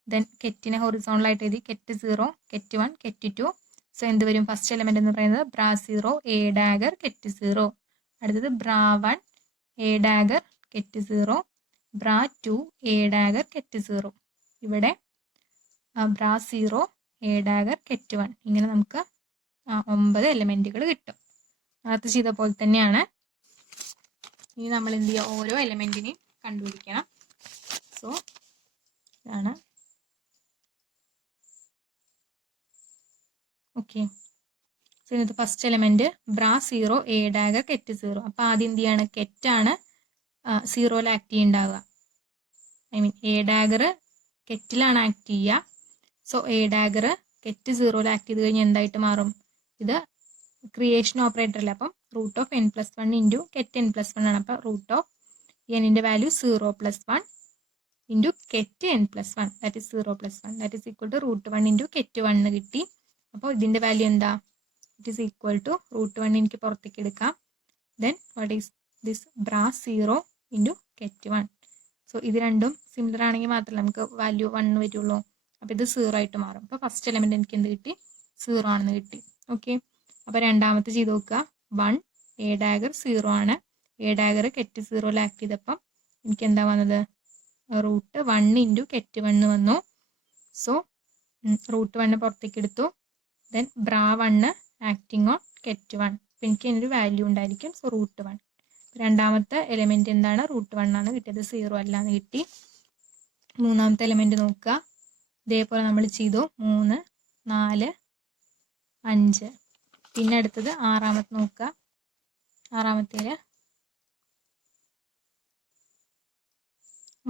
ദെൻ കെറ്റിനെ ഹൊറിസോണ്ടലായിട്ട് എഴുതി, ket 0 ket 1 ket 2. സോ എന്ത് വരും, ഫസ്റ്റ് എലമെന്റ് എന്ന് പറയുന്നത് ബ്രാ 0 എ ഡാഗർ ket 0, അടുത്തത് bra 1 a dagger ket 0, bra 2 a dagger ket 0, ഇവിടെ ബ്രാ 0 എ ഡാഗർ ket 1. ഇങ്ങനെ നമുക്ക് 9 എലമെന്റുകൾ കിട്ടും. നേരത്തെ ചെയ്ത പോലെ തന്നെയാണ്. ഇനി നമ്മൾ എന്ത് ചെയ്യുക, ഓരോ എലമെന്റിനെയും കണ്ടുപിടിക്കണം. സോ ഇതാണ്. ഓക്കെ, സോ ഇത് first element bra 0 a dagger ket 0. അപ്പോൾ ആദ്യം എന്ത് ചെയ്യാണ്, കെറ്റാണ് 0 ആക്ട് ചെയ്യുന്നുണ്ടാവുക. എ ഡാഗർ കെറ്റിലാണ് ആക്ട് ചെയ്യുക. So a dagger ket 0 act ചെയ്ത് കഴിഞ്ഞാൽ എന്തായിട്ട് മാറും? ഇത് ക്രിയേഷൻ ഓപ്പറേറ്റർ അല്ലേ, അപ്പം √n+1 ഇൻറ്റു കെറ്റ് n+1 ആണ്. അപ്പം √n value 0+1 into ket n+1 that is 0+1 that is equal to √1 into ket 1 എന്ന് കിട്ടി. അപ്പോൾ ഇതിൻ്റെ വാല്യൂ എന്താ? ഇറ്റ് ഈസ് ഈക്വൽ ടു √1 എനിക്ക് പുറത്തേക്ക് എടുക്കാം. Then what is this bra 0 into ket 1. So ഇത് രണ്ടും സിമിലർ ആണെങ്കിൽ മാത്രമല്ല നമുക്ക് വാല്യൂ 1 വരുള്ളൂ. അപ്പോൾ ഇത് 0 ആയിട്ട് മാറും. അപ്പോൾ ഫസ്റ്റ് എലമെന്റ് എനിക്ക് എന്ത് കിട്ടി? 0 ആണെന്ന് കിട്ടി. ഓക്കെ, അപ്പോൾ രണ്ടാമത്തെ ചെയ്ത് നോക്കുക. 1 എ ഡാഗർ 0 ആണ്. എ ഡാഗർ കെറ്റ് 0 ആക്ട് ചെയ്തപ്പം എനിക്ക് എന്താ വന്നത്? √1 ഇൻറ്റു കെറ്റ് 1 വന്നു. സോ √1 പുറത്തേക്ക് എടുത്തു. Then bra 1 acting on ket 1. അപ്പം എനിക്ക് അതിനൊരു വാല്യൂ ഉണ്ടായിരിക്കും. സോ √1. രണ്ടാമത്തെ എലിമെന്റ് എന്താണ്? √1 ആണ് കിട്ടിയത്, 0 അല്ല എന്ന് കിട്ടി. മൂന്നാമത്തെ എലിമെന്റ് നോക്കുക. ഇതേപോലെ നമ്മൾ ചെയ്തു. 3, 4, 5. പിന്നെ അടുത്തത് ആറാമത്തെ നോക്കുക. ആറാമത്തേല്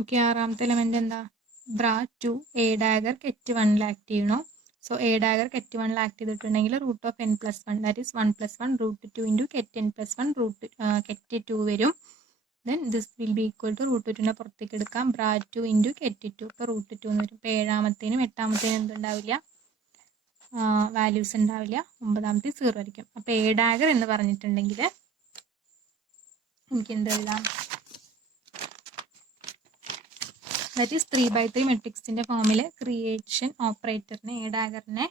ഓക്കെ, ആറാമത്തെ എലിമെന്റ് എന്താ? ബ്രാ 2 എ ഡാഗർ കെറ്റ് 1 ആക്ട് ചെയ്യണോ? സോ എ ഡാഗർ കെറ്റ് 1 ആക്ട് ചെയ്തിട്ടുണ്ടെങ്കിൽ √n+1 that is 1+1 √2 into ket n+1 കെറ്റ് 2 വരും. Then this will be equal to √2നെ പുറത്തേക്ക് എടുക്കാം. ബ്രാ 2 ഇൻറ്റു കെറ്റ് 2. ഇപ്പോൾ √2 എന്ന് വരും. ഇപ്പോൾ ഏഴാമത്തേനും എട്ടാമത്തേനും എന്തുണ്ടാവില്ല? വാല്യൂസ് ഉണ്ടാവില്ല. ഒമ്പതാമത്തെ 0 ആയിരിക്കും. അപ്പോൾ എ ഡാഗർ എന്ന് പറഞ്ഞിട്ടുണ്ടെങ്കിൽ എനിക്ക് എന്ത് എഴുതാം? ദാറ്റ് ഈസ് 3/3 മെട്രിക്സിന്റെ ഫോമിൽ ക്രിയേഷൻ ഓപ്പറേറ്ററിനെ എ ഡാഗറിനെ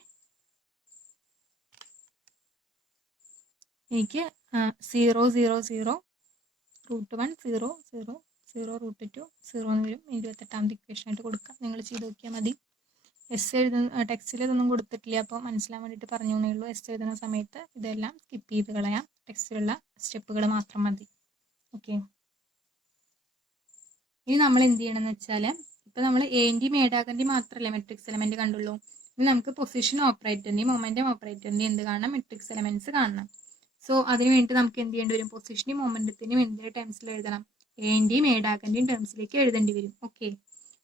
എനിക്ക് 0 0 0 √1 0 0 0 √2 0 എന്ന് വരും. 28ാമത്തെ ഇക്വേഷൻ ആയിട്ട് കൊടുക്കാം. നിങ്ങൾ ചെയ്ത് നോക്കിയാൽ മതി. എസ് എഴുതുന്ന ടെക്സ്റ്റിൽ ഇതൊന്നും കൊടുത്തിട്ടില്ല, അപ്പോൾ മനസ്സിലാൻ വേണ്ടിയിട്ട് പറഞ്ഞു എന്നേ ഉള്ളൂ. എസ് എഴുതുന്ന സമയത്ത് ഇതെല്ലാം സ്കിപ്പ് ചെയ്ത് കളയാം. ടെക്സ്റ്റിലുള്ള സ്റ്റെപ്പുകൾ മാത്രം മതി. ഓക്കെ, ഇനി നമ്മൾ എന്ത് ചെയ്യണം എന്ന് വെച്ചാൽ, ഇപ്പം നമ്മൾ എൻ്റെയും എ ഡാഗറിൻ്റെയും മാത്രമല്ലേ മെട്രിക്സ് എലമെന്റ് കണ്ടുള്ളൂ. ഇനി നമുക്ക് പൊസിഷൻ ഓപ്പറേറ്ററിൻ്റെയും മൊമെന്റം ഓപ്പറേറ്ററിൻ്റെയും എന്ത് കാണണം? മെട്രിക്സ് എലമെന്റ്സ് കാണണം. സോ അതിന് വേണ്ടി നമുക്ക് എന്ത് ചെയ്യേണ്ടി വരും? പൊസിഷനും മൊമെന്റത്തിനും എന്തിന്റെ ടേംസിൽ എഴുതണം? എൻ്റെയും എ ഡാഗറിൻ്റെയും ടേംസിലേക്ക് എഴുതേണ്ടി വരും. ഓക്കെ,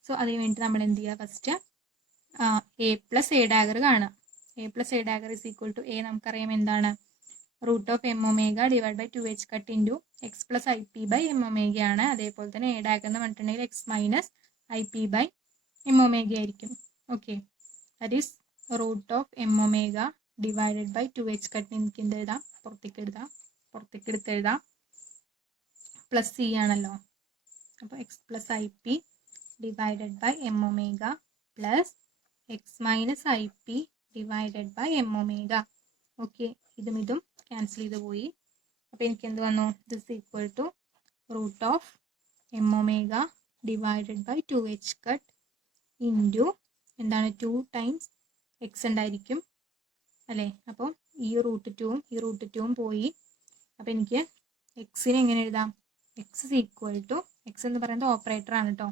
സോ അതിന് വേണ്ടി നമ്മൾ എന്ത് ചെയ്യുക? First a plus a dagger കാണുക. A plus a dagger is equal to a നമുക്കറിയാം എന്താണ്? √m⍵ divide by 2h cut into x plus ip by m⍵ ആണ്. അതേപോലെ തന്നെ എ ഡാഗർ എന്ന് പറഞ്ഞിട്ടുണ്ടെങ്കിൽ x minus ip by m⍵ ആയിരിക്കും. Okay, that is √m⍵ divided by 2h cut. എനിക്ക് എന്ത് എഴുതാം? പുറത്തേക്ക് എടുത്ത് എഴുതാം. പ്ലസ് c ആണല്ലോ. അപ്പോൾ x plus ip divided by m⍵ plus x minus ip divided by m⍵. Okay, ഇതും ക്യാൻസൽ ചെയ്ത് പോയി. അപ്പോൾ എനിക്ക് എന്ത് വന്നു? This equal to √m⍵ divided by 2h cut into എന്താണ്? 2 ടൈംസ് എക്സ് ഉണ്ടായിരിക്കും അല്ലേ. അപ്പോൾ ഈ √2ഉം പോയി. അപ്പോൾ എനിക്ക് എക്സിനെ എങ്ങനെ എഴുതാം? X is equal to, x എന്ന് പറയുന്നത് ഓപ്പറേറ്റർ ആണ് കേട്ടോ.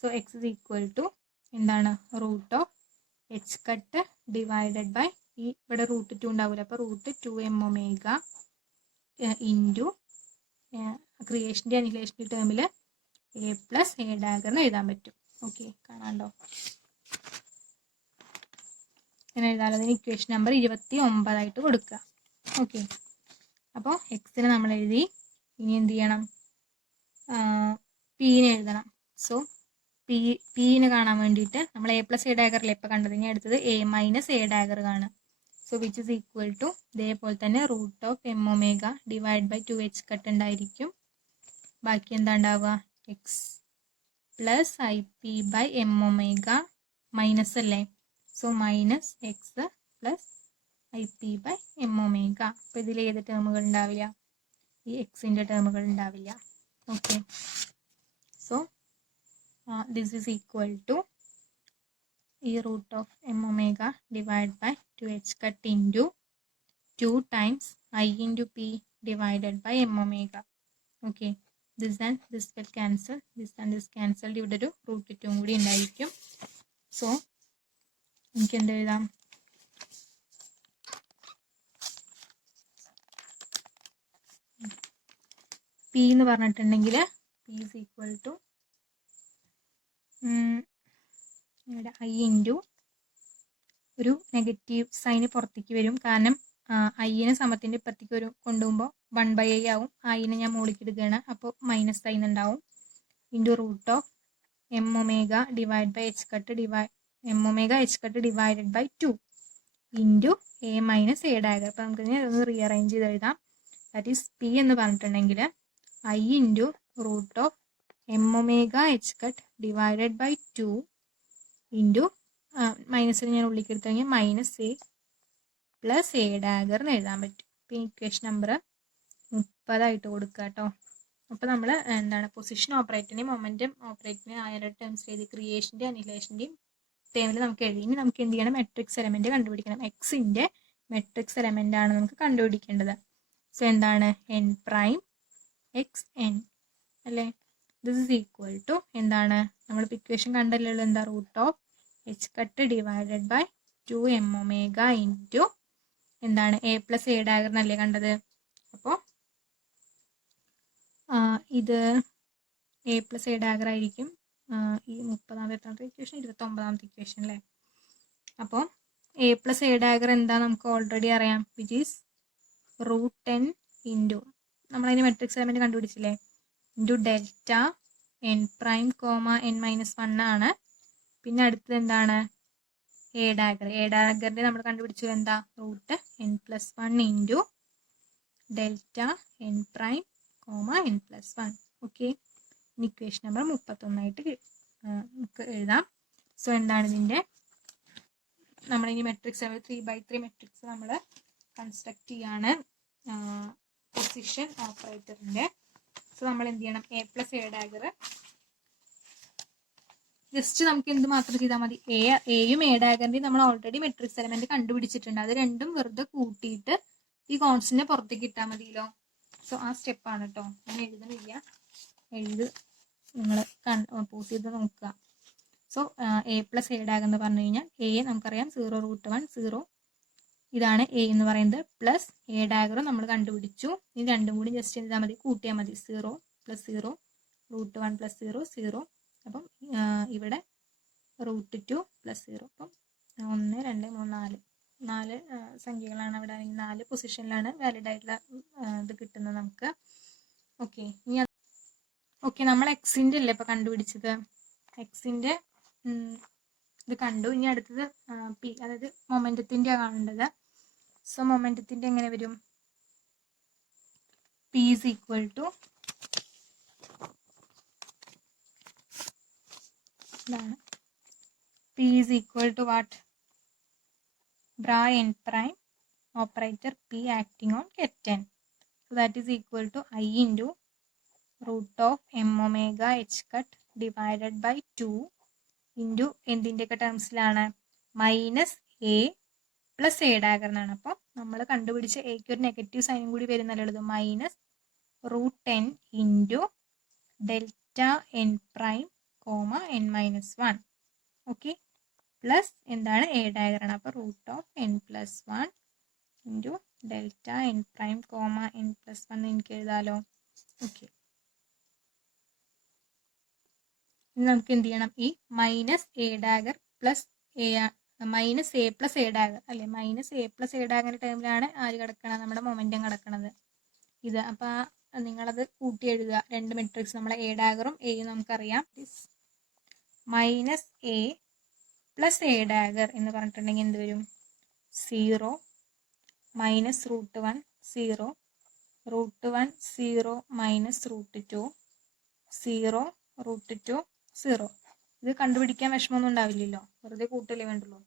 So x is equal to എന്താണ്? √h കട്ട് ഡിവൈഡഡ് ബൈ ഈ ഇവിടെ √2 ഉണ്ടാവില്ല. അപ്പോൾ √2m⍵ ഇൻറ്റു ക്രിയേഷൻ്റെ അനിലേഷൻ്റെ ടേമിൽ എ പ്ലസ് എ ഡാഗറിന് എഴുതാൻ പറ്റും. ഓക്കെ, കാണാണ്ടോ? ഇങ്ങനെ എഴുതാമല്ലോ. അതിന് ഇക്വേഷൻ നമ്പർ 29 ആയിട്ട് കൊടുക്കുക. ഓക്കെ, അപ്പോൾ എക്സിന് നമ്മൾ എഴുതി. ഇനി എന്ത് ചെയ്യണം? പീനെ എഴുതണം. സോ പീനെ കാണാൻ വേണ്ടിയിട്ട് നമ്മൾ എ പ്ലസ് എ ഡാഗറിലെ ഇപ്പോൾ കണ്ടത്. ഇനി അടുത്തത് എ മൈനസ് എ ഡാഗർ കാണാം. So which is equal to ഇതേപോലെ തന്നെ √m⍵ divide by 2h cut ഉണ്ടായിരിക്കും. ബാക്കി എന്താ ഉണ്ടാവുക? X plus ip by m⍵ minus അല്ലേ. So minus x plus ip by m⍵. അപ്പോൾ ഇതിൽ ഏത് ടേമുകൾ ഉണ്ടാവില്ല? ഈ എക്സിൻ്റെ ടേമുകൾ ഉണ്ടാവില്ല. Okay, so this is equal to ഈ √m⍵ divide by 2h cut into 2 times i into p divided by m⍵. Okay, this and this will cancel, this and this cancelled. ഇവിടെ ഒരു √2 കൂടി ഉണ്ടായിരിക്കും. സോ എനിക്ക് എന്ത് എഴുതാം? p എന്ന് പറഞ്ഞിട്ടുണ്ടെങ്കിൽ p ഈസ് ഈക്വൽ ടു ഇവിടെ ഐ ഇൻറ്റു ഒരു നെഗറ്റീവ് സൈന് പുറത്തേക്ക് വരും, കാരണം ഐനെ സമത്തിൻ്റെ ഇപ്പുറത്തേക്ക് ഒരു കൊണ്ടുപോകുമ്പോൾ 1/i ആവും. ഐനെ ഞാൻ മുകളിലേക്ക് എടുക്കുകയാണ്, അപ്പോൾ മൈനസ് ഐ ഉണ്ടാവും. Into root of m omega divide by h cut divided by 2 into a minus a dagger. അപ്പോൾ നമുക്കിതിനെ ഒന്ന് റീഅറേഞ്ച് ചെയ്ത് എഴുതാം. ദാറ്റ് ഈസ് പി എന്ന് പറഞ്ഞിട്ടുണ്ടെങ്കിൽ I into root of m omega h cut divided by 2 into മൈനസിന് ഞാൻ ഉള്ളിലേക്ക് എടുത്തു കഴിഞ്ഞാൽ minus a plus a dagger എന്ന് എഴുതാൻ പറ്റും. അപ്പോൾ ഇക്വേഷൻ നമ്പർ 30 കൊടുക്കുക കേട്ടോ. അപ്പോൾ നമ്മൾ എന്താണ് പൊസിഷൻ ഓപ്പറേറ്ററിനെയും മൊമെൻറ്റം ഓപ്പറേറ്ററിനെയും ആയ ടേംസ് എഴുതി, ക്രിയേഷൻ്റെയും അനിലേഷൻ്റെയും ടേമിൽ നമുക്ക് എഴുതി. ഇനി നമുക്ക് എന്ത് ചെയ്യണം, മെട്രിക്സ് എലമെൻറ്റ് കണ്ടുപിടിക്കണം. എക്സിൻ്റെ മെട്രിക്സ് എലമെൻ്റ് ആണ് നമുക്ക് കണ്ടുപിടിക്കേണ്ടത്. സോ എന്താണ് എൻ പ്രൈം എക്സ് എൻ അല്ലേ. ദിസ് ഇസ് ഈക്വൽ ടു എന്താണ്, നമ്മളിപ്പോൾ ഇക്വേഷൻ കണ്ടല്ലോ, എന്താ root of h cut divided by 2 m omega into എന്താണ് എ പ്ലസ് എ ഡാഗർ എന്നല്ലേ കണ്ടത്. അപ്പോൾ ഇത് എ പ്ലസ് എ ഡാഗർ ആയിരിക്കും ഈ 30ാമത്തെ ഇക്വേഷൻ, 29ാമത്തെ ഇക്വേഷൻ അല്ലേ. അപ്പോൾ എ പ്ലസ് എ ഡാഗർ എന്താ നമുക്ക് ഓൾറെഡി അറിയാം, വിച്ച് ഈസ് റൂട്ട് 10 ഇൻറ്റു നമ്മളതിന് മെട്രിക്സ് എലമെൻറ്റ് കണ്ടുപിടിച്ചില്ലേ, into delta n prime comma n minus 1 ആണ്. പിന്നെ അടുത്തത് എന്താണ് എ ഡാഗർ. എ ഡാഗറിൻ്റെ നമ്മൾ കണ്ടുപിടിച്ചത് എന്താ, root n plus 1 into delta n prime comma n plus 1. Okay, equation number 31 നമുക്ക് എഴുതാം. സോ എന്താണ് ഇതിൻ്റെ നമ്മളിനി മെട്രിക്സ് 3/3 മെട്രിക്സ് നമ്മൾ കൺസ്ട്രക്ട് ചെയ്യാണ് പൊസിഷൻ ഓപ്പറേറ്ററിൻ്റെ. സോ നമ്മൾ എന്ത് ചെയ്യണം, a plus a dagger just നമുക്ക് എന്ത് മാത്രം ചെയ്താൽ മതി, എയും എ ഡാഗറിൻ്റെയും നമ്മൾ ഓൾറെഡി മെട്രിക്സ് എലമെൻറ്റ് കണ്ടുപിടിച്ചിട്ടുണ്ട്. അത് രണ്ടും വെറുതെ കൂട്ടിയിട്ട് ഈ കോൺസ്റ്റന്റിനെ പുറത്തേക്ക് ഇട്ടാൽ മതിയല്ലോ. സോ ആ സ്റ്റെപ്പാണ് കേട്ടോ, ഞാൻ എഴുതുന്നില്ല, നിങ്ങൾ പോസ് ചെയ്ത് നോക്കുക. സോ എ പ്ലസ് എ ഡാഗ് എന്ന് പറഞ്ഞു കഴിഞ്ഞാൽ എ നമുക്കറിയാം 0 റൂട്ട് 1 0, ഇതാണ് എ എന്ന് പറയുന്നത്, പ്ലസ് എ ഡാഗറും നമ്മൾ കണ്ടുപിടിച്ചു. ഇനി രണ്ടും കൂടി ജസ്റ്റ് ചെയ്താൽ മതി, കൂട്ടിയാൽ മതി. 0 + 0 റൂട്ട് 1 + 0 0. അപ്പം ഇവിടെ റൂട്ട് 2 + 0. അപ്പം 1 2 3 4 സംഖ്യകളാണ് അവിടെ, 4 പൊസിഷനിലാണ് വാലിഡ് ആയിട്ടുള്ള ഇത് കിട്ടുന്നത് നമുക്ക്. ഓക്കെ, ഇനി ഓക്കെ നമ്മൾ എക്സിൻ്റെ അല്ലേ ഇപ്പോൾ കണ്ടുപിടിച്ചത്, എക്സിൻ്റെ ഇത് കണ്ടു. ഇനി അടുത്തത് പി, അതായത് മൊമെൻറ്റത്തിൻ്റെ കാണേണ്ടത്. സോ മൊമെൻറ്റത്തിൻ്റെ എങ്ങനെ വരും, പി ഈസ് ഈക്വൽ ടു ഇതാണ്, p is equal to what, bra n prime operator p acting on ket n. So that is equal to I into root of m omega h cut divided by 2 into എന്തിൻ്റെയൊക്കെ ടേംസിലാണ്, minus a plus a dagger എന്നാണ്. അപ്പോൾ നമ്മൾ കണ്ടുപിടിച്ച എക്ക് ഒരു negative സൈനും കൂടി വരുന്നല്ലോ, minus root 10 into delta n prime comma n minus 1. Okay, plus എന്താണ് എ ഡയഗ്രാണ്. അപ്പോൾ root of n plus 1 into delta n prime comma n plus 1 എനിക്ക് എഴുതാലോ. ഓക്കെ, ഇനി നമുക്ക് എന്ത് ചെയ്യണം, ഈ minus a dagger plus minus a plus a dagger അല്ലേ, മൈനസ് എ പ്ലസ് എ ഡാഗറിൻ്റെ ടൈമിലാണ് ആര് കിടക്കണത്, നമ്മുടെ മൊമെൻറ്റം കിടക്കണത് ഇത്. അപ്പോൾ നിങ്ങളത് കൂട്ടി എഴുതുക, രണ്ട് മെട്രിക്സ്, നമ്മളെ എ ഡാഗറും എയും നമുക്കറിയാം. Minus a plus a dagger എന്ന് പറഞ്ഞിട്ടുണ്ടെങ്കിൽ എന്ത് വരും, 0 minus root 1 0 root 1 0 minus root 2 0 root 2 0. ഇത് കണ്ടുപിടിക്കാൻ വിഷമമൊന്നും ഉണ്ടാവില്ലല്ലോ, വെറുതെ കൂട്ടലേ വേണ്ടുള്ളൂ.